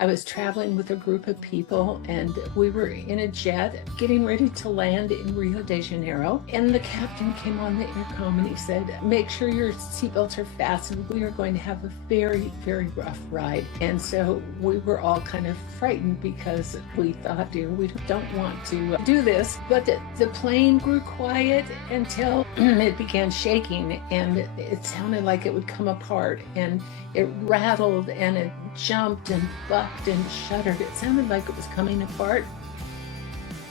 I was traveling with a group of people, and we were in a jet getting ready to land in Rio de Janeiro. And the captain came on the intercom and he said, "Make sure your seatbelts are fastened. We are going to have a very, very rough ride." And so we were all kind of frightened because we thought, dear, we don't want to do this. But the plane grew quiet until it began shaking, and it sounded like it would come apart, and it rattled and it jumped and bucked and shuddered. It sounded like it was coming apart.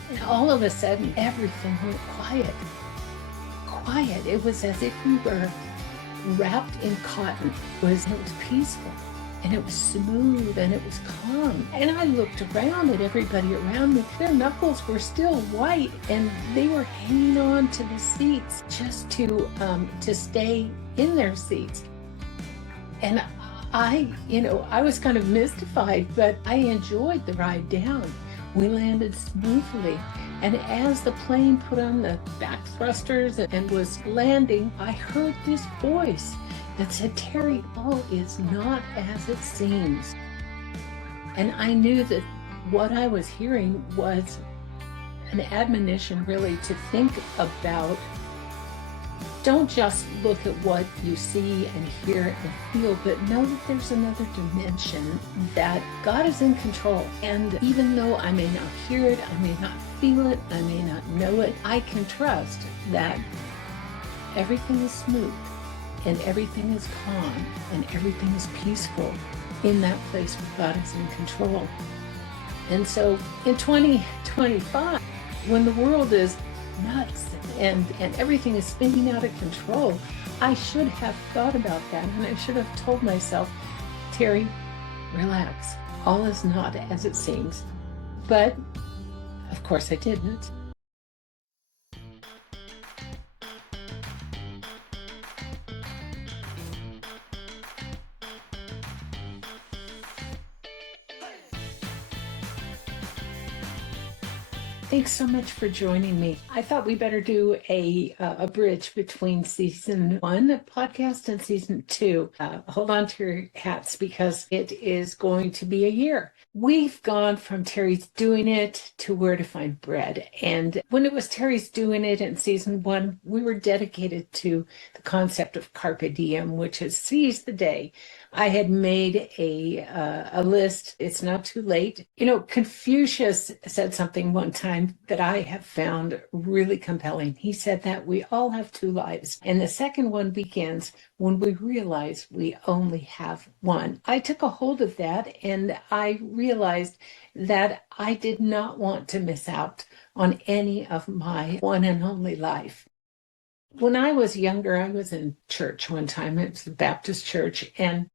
And all of a sudden, everything went quiet. Quiet. It was as if we were wrapped in cotton. It was peaceful, and it was smooth, and it was calm. And I looked around at everybody around me. Their knuckles were still white, and they were hanging on to the seats just to stay in their seats. And I was kind of mystified, but I enjoyed the ride down. We landed smoothly. And as the plane put on the back thrusters and was landing, I heard this voice that said, "Teri, all is not as it seems." And I knew that what I was hearing was an admonition really to think about, don't just look at what you see and hear and feel, but know that there's another dimension, that God is in control. And even though I may not hear it, I may not feel it, I may not know it, I can trust that everything is smooth and everything is calm and everything is peaceful in that place where God is in control. And so in 2025, when the world is nuts and everything is spinning out of control, I should have thought about that, and I should have told myself, "Teri, relax. All is not as it seems." But of course I didn't. Thanks so much for joining me. I thought we better do a bridge between season 1 podcast and season 2. Hold on to your hats, because it is going to be a year. We've gone from Teri's Doing It to Where to Find Bread. And when it was Teri's Doing It in season 1, we were dedicated to the concept of carpe diem, which is seize the day. I had made a list. It's not too late. Confucius said something one time that I have found really compelling. He said that we all have 2 lives, and the second one begins when we realize we only have one. I took a hold of that, and I realized that I did not want to miss out on any of my one and only life. When I was younger, I was in church one time. It was the Baptist church, and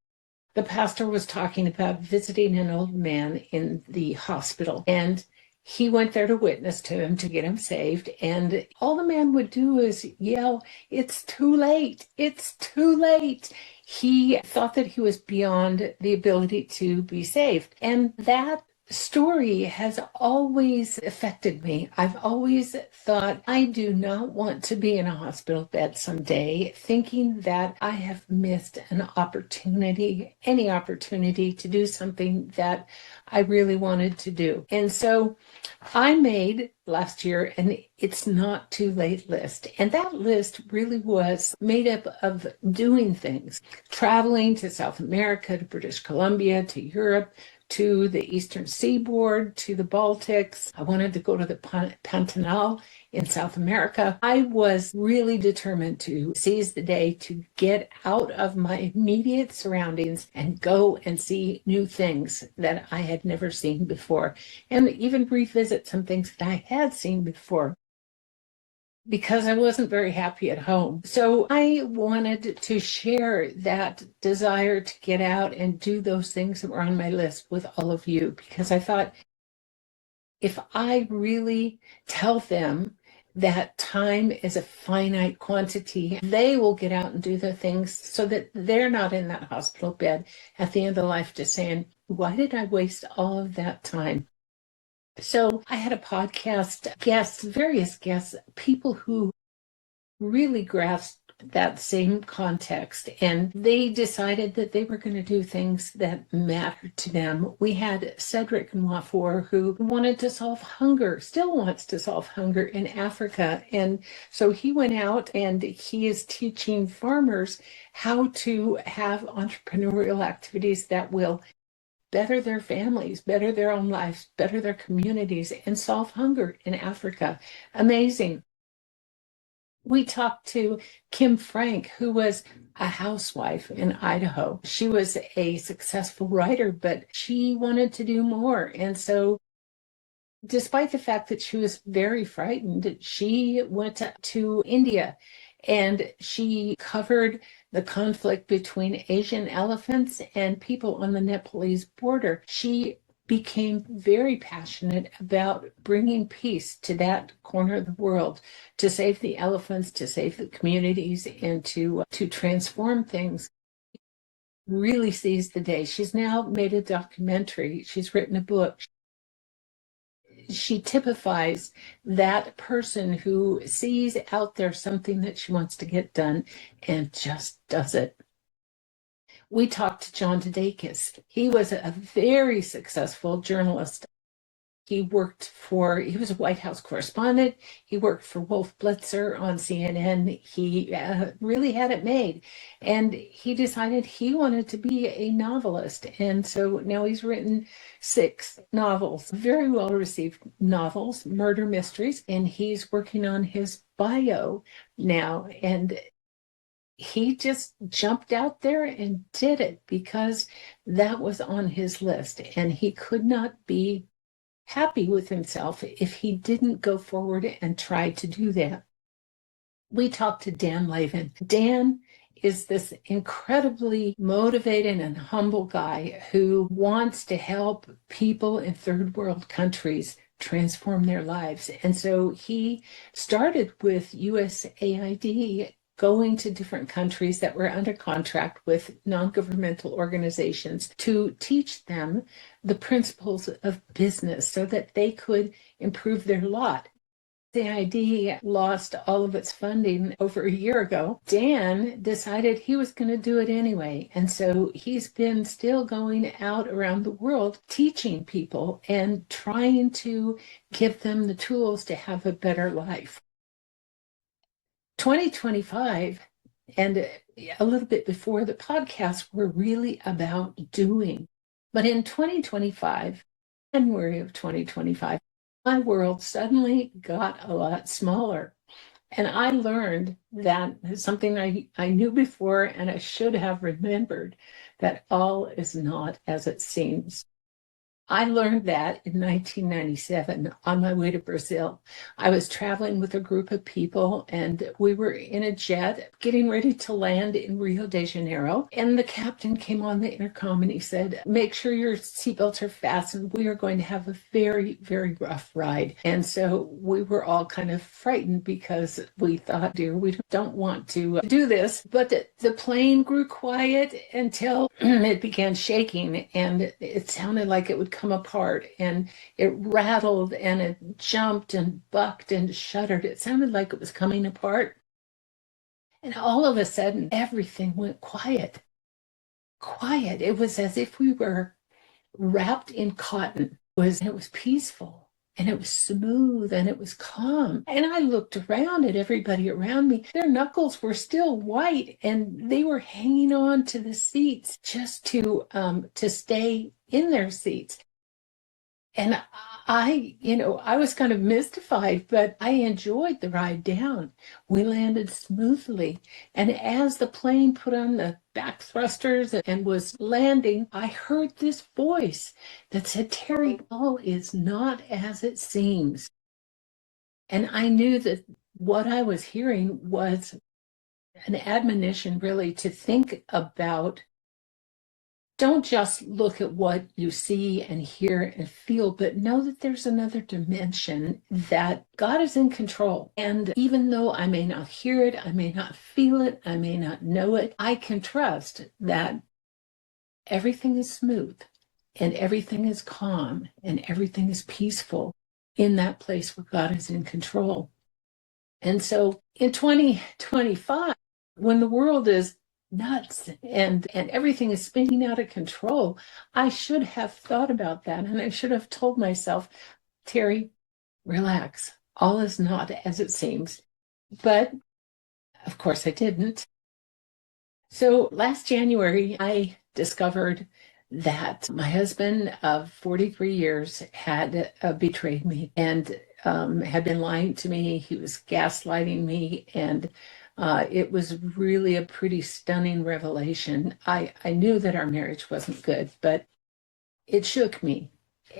the pastor was talking about visiting an old man in the hospital, and he went there to witness to him, to get him saved. And all the man would do is yell, "It's too late. It's too late." He thought that he was beyond the ability to be saved. And that story has always affected me. I've always thought, I do not want to be in a hospital bed someday thinking that I have missed an opportunity, any opportunity to do something that I really wanted to do. And so I made last year an It's Not Too Late list. And that list really was made up of doing things, traveling to South America, to British Columbia, to Europe, to the Eastern Seaboard, to the Baltics. I wanted to go to the Pantanal in South America. I was really determined to seize the day, to get out of my immediate surroundings and go and see new things that I had never seen before, and even revisit some things that I had seen before, because I wasn't very happy at home. So I wanted to share that desire to get out and do those things that were on my list with all of you, because I thought, if I really tell them that time is a finite quantity, they will get out and do the things so that they're not in that hospital bed at the end of life just saying, "Why did I waste all of that time?" So I had a podcast guests, various guests, people who really grasped that same context, and they decided that they were going to do things that mattered to them. We had Cedric Nwafor, who wanted to solve hunger, still wants to solve hunger in Africa. And so he went out and he is teaching farmers how to have entrepreneurial activities that will better their families, better their own lives, better their communities, and solve hunger in Africa. Amazing. We talked to Kim Frank, who was a housewife in Idaho. She was a successful writer, but she wanted to do more. And so, despite the fact that she was very frightened, she went to India and she covered the conflict between Asian elephants and people on the Nepalese border. She became very passionate about bringing peace to that corner of the world, to save the elephants, to save the communities, and to transform things. Really seized the day. She's now made a documentary. She's written a book. She typifies that person who sees out there something that she wants to get done and just does it. We talked to John Dudakis. He was a very successful journalist. He was a White House correspondent. He worked for Wolf Blitzer on CNN. He really had it made. And he decided he wanted to be a novelist. And so now he's written 6 novels, very well received novels, murder mysteries. And he's working on his bio now. And he just jumped out there and did it because that was on his list. And he could not be happy with himself if he didn't go forward and try to do that. We talked to Dan Lavin. Dan is this incredibly motivated and humble guy who wants to help people in third world countries transform their lives. And so he started with USAID, going to different countries that were under contract with non-governmental organizations to teach them the principles of business so that they could improve their lot. USAID lost all of its funding over a year ago. Dan decided he was going to do it anyway. And so he's been still going out around the world teaching people and trying to give them the tools to have a better life. 2025 and a little bit before, the podcasts were really about doing. But in 2025, January of 2025, my world suddenly got a lot smaller. And I learned that something I knew before and I should have remembered, that all is not as it seems. I learned that in 1997 on my way to Brazil. I was traveling with a group of people and we were in a jet getting ready to land in Rio de Janeiro. And the captain came on the intercom and he said, "Make sure your seatbelts are fastened. We are going to have a very, very rough ride." And so we were all kind of frightened because we thought, dear, we don't want to do this. But the plane grew quiet until it began shaking and it sounded like it would come apart, and it rattled and it jumped and bucked and shuddered. It sounded like it was coming apart. And all of a sudden, everything went quiet. Quiet. It was as if we were wrapped in cotton. It was peaceful and it was smooth and it was calm. And I looked around at everybody around me. Their knuckles were still white and they were hanging on to the seats just to stay in their seats. And I was kind of mystified, but I enjoyed the ride down. We landed smoothly. And as the plane put on the back thrusters and was landing, I heard this voice that said, "Teri, all is not as it seems." And I knew that what I was hearing was an admonition, really, to think about, don't just look at what you see and hear and feel, but know that there's another dimension, that God is in control. And even though I may not hear it, I may not feel it, I may not know it, I can trust that everything is smooth and everything is calm and everything is peaceful in that place where God is in control. And so in 2025, When the world is nuts and everything is spinning out of control, I should have thought about that, and I should have told myself, Teri, relax. All is not as it seems. But of course I didn't. So last January, I discovered that my husband of 43 years had betrayed me and had been lying to me. He was gaslighting me, and it was really a pretty stunning revelation. I knew that our marriage wasn't good, but it shook me.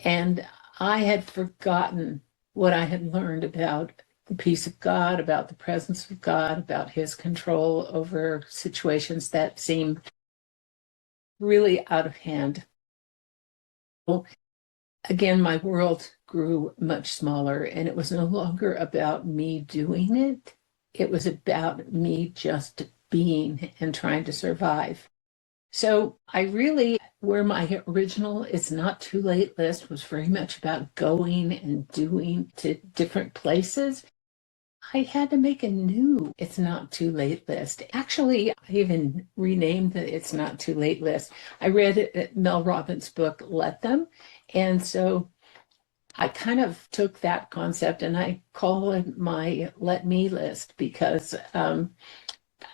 And I had forgotten what I had learned about the peace of God, about the presence of God, about his control over situations that seem really out of hand. Well, again, my world grew much smaller, and it was no longer about me doing it. It was about me just being and trying to survive. So I really, where my original It's Not Too Late list was very much about going and doing to different places, I had to make a new It's Not Too Late list. Actually, I even renamed the It's Not Too Late list. I read Mel Robbins' book, Let Them. And so I kind of took that concept and I call it my Let Me list, because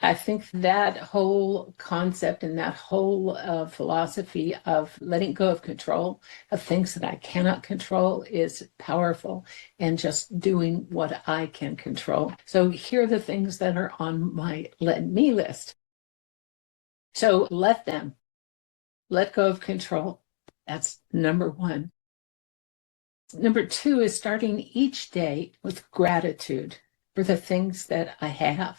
I think that whole concept and that whole philosophy of letting go of control of things that I cannot control is powerful, and just doing what I can control. So here are the things that are on my Let Me list. So let them, let go of control. That's number one. Number two is starting each day with gratitude for the things that I have.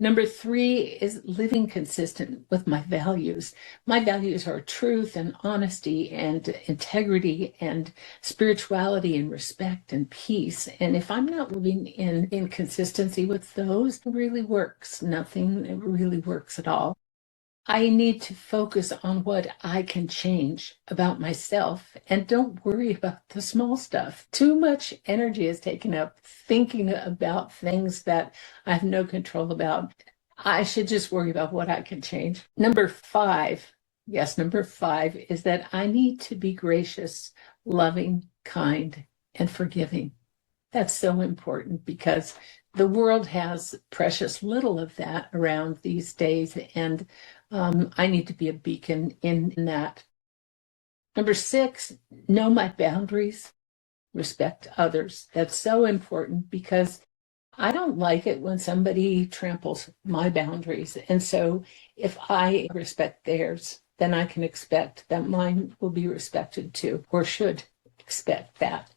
Number three is living consistent with my values. My values are truth and honesty and integrity and spirituality and respect and peace. And if I'm not living in consistency with those, it really works. Nothing really works at all. I need to focus on what I can change about myself and don't worry about the small stuff. Too much energy is taken up thinking about things that I have no control about. I should just worry about what I can change. Number five, yes, number five is that I need to be gracious, loving, kind, and forgiving. That's so important because the world has precious little of that around these days, and I need to be a beacon in that. Number six, know my boundaries, respect others. That's so important because I don't like it when somebody tramples my boundaries. And so if I respect theirs, then I can expect that mine will be respected too, or should expect that.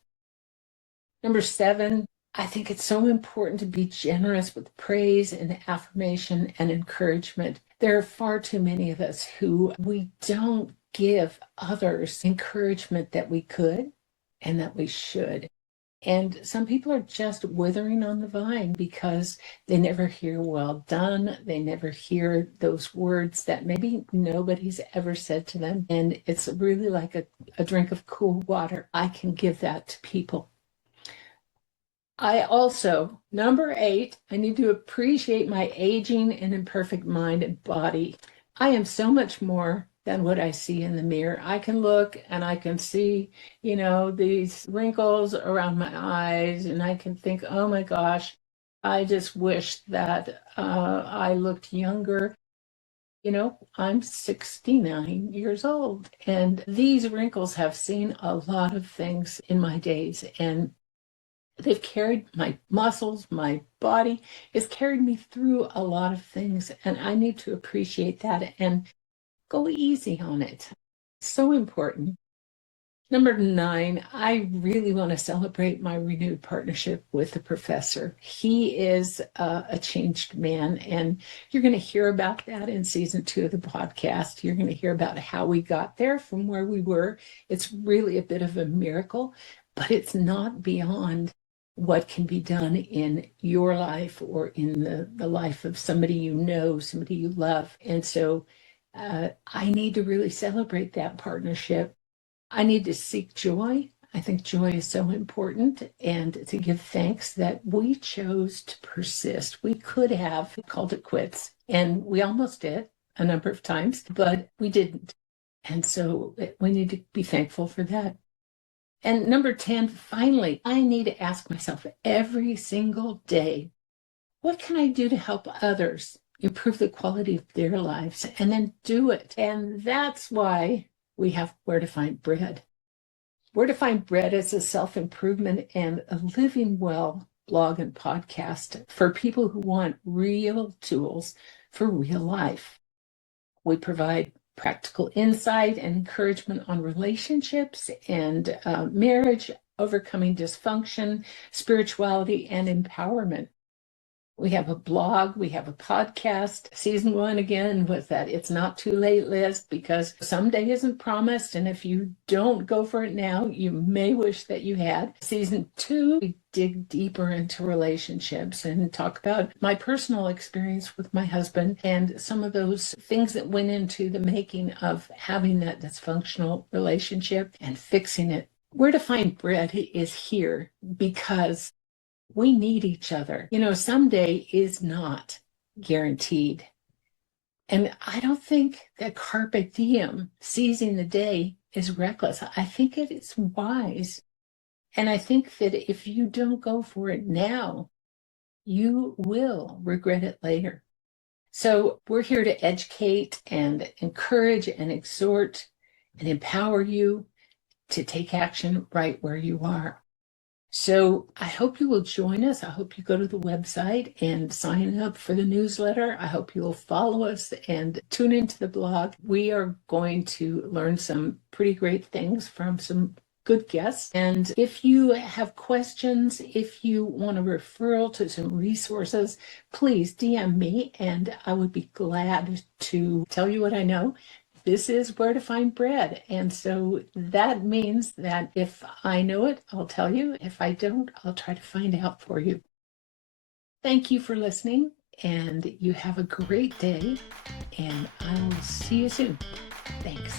Number seven, I think it's so important to be generous with praise and affirmation and encouragement. There are far too many of us who we don't give others encouragement that we could and that we should. And some people are just withering on the vine because they never hear well done. They never hear those words that maybe nobody's ever said to them. And it's really like a drink of cool water. I can give that to people. I also, number eight, I need to appreciate my aging and imperfect mind and body. I am so much more than what I see in the mirror. I can look and I can see, these wrinkles around my eyes, and I can think, oh my gosh, I just wish that I looked younger. I'm 69 years old, and these wrinkles have seen a lot of things in my days, and they've carried my muscles, my body. It's carried me through a lot of things, and I need to appreciate that and go easy on it. So important. Number nine, I really want to celebrate my renewed partnership with the professor. He is a changed man, and you're going to hear about that in season 2 of the podcast. You're going to hear about how we got there from where we were. It's really a bit of a miracle, but it's not beyond what can be done in your life or in the life of somebody you know, somebody you love. And so I need to really celebrate that partnership. I need to seek joy. I think joy is so important, and to give thanks that we chose to persist. We could have called it quits. And we almost did a number of times, but we didn't. And so we need to be thankful for that. And number 10, finally, I need to ask myself every single day, what can I do to help others improve the quality of their lives? And then do it. And that's why we have Where to Find Bread. Where to Find Bread is a self-improvement and a living well blog and podcast for people who want real tools for real life. We provide practical insight and encouragement on relationships and marriage, overcoming dysfunction, spirituality, and empowerment. We have a blog, we have a podcast. Season 1 again with that It's Not Too Late list, because someday isn't promised, and if you don't go for it now, you may wish that you had. Season 2, we dig deeper into relationships and talk about my personal experience with my husband and some of those things that went into the making of having that dysfunctional relationship and fixing it. Where to Find Bread is here because we need each other. Someday is not guaranteed. And I don't think that carpe diem, seizing the day, is reckless. I think it is wise. And I think that if you don't go for it now, you will regret it later. So we're here to educate and encourage and exhort and empower you to take action right where you are. So I hope you will join us. I hope you go to the website and sign up for the newsletter. I hope you will follow us and tune into the blog. We are going to learn some pretty great things from some good guests. And if you have questions, if you want a referral to some resources, please DM me and I would be glad to tell you what I know. This is Where to Find Bread. And so that means that if I know it, I'll tell you. If I don't, I'll try to find out for you. Thank you for listening, and you have a great day, and I will see you soon. Thanks.